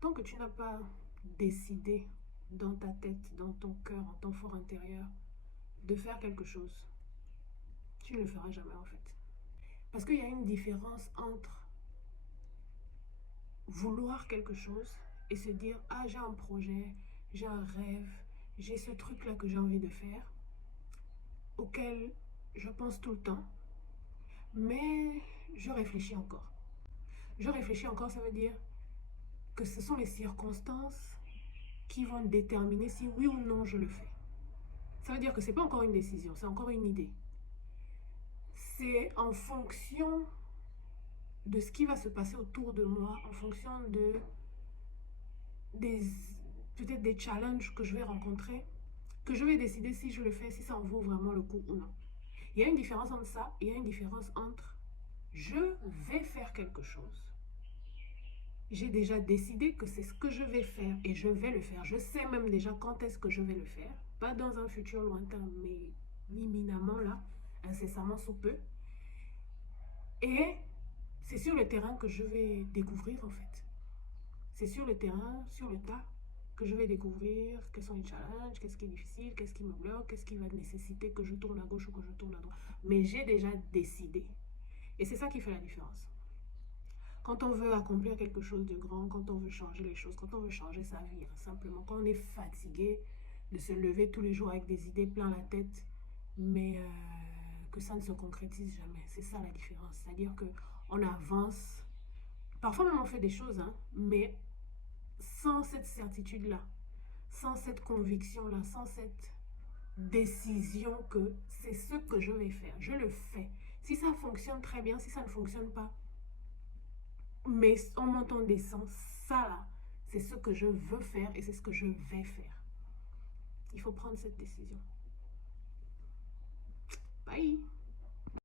Tant que tu n'as pas décidé dans ta tête, dans ton cœur, en ton fort intérieur, de faire quelque chose, tu ne le feras jamais en fait. Parce qu'il y a une différence entre vouloir quelque chose et se dire, ah, j'ai un projet, j'ai un rêve, j'ai ce truc-là que j'ai envie de faire, auquel je pense tout le temps, mais je réfléchis encore. Je réfléchis encore, ça veut dire que ce sont les circonstances qui vont déterminer si oui ou non je le fais. Ça veut dire que ce n'est pas encore une décision, c'est encore une idée. C'est en fonction de ce qui va se passer autour de moi, en fonction de des peut-être des challenges que je vais rencontrer, que je vais décider si je le fais, si ça en vaut vraiment le coup ou non. Il y a une différence entre ça, et il y a une différence entre je vais faire quelque chose. J'ai déjà décidé que c'est ce que je vais faire et je vais le faire. Je sais même déjà quand est-ce que je vais le faire. Pas dans un futur lointain, mais imminemment là, incessamment sous peu. Et c'est sur le terrain que je vais découvrir en fait. C'est sur le terrain, sur le tas, que je vais découvrir quels sont les challenges, qu'est-ce qui est difficile, qu'est-ce qui me bloque, qu'est-ce qui va nécessiter que je tourne à gauche ou que je tourne à droite. Mais j'ai déjà décidé. Et c'est ça qui fait la différence. Quand on veut accomplir quelque chose de grand, quand on veut changer les choses, quand on veut changer sa vie, hein, simplement, quand on est fatigué de se lever tous les jours avec des idées plein la tête, mais que ça ne se concrétise jamais. C'est ça la différence. C'est-à-dire qu'on avance, parfois même on fait des choses, hein, mais sans cette certitude-là, sans cette conviction-là, sans cette décision que c'est ce que je vais faire. Je le fais. Si ça fonctionne très bien, si ça ne fonctionne pas, mais en montant, on descend, ça là, c'est ce que je veux faire et c'est ce que je vais faire. Il faut prendre cette décision. Bye!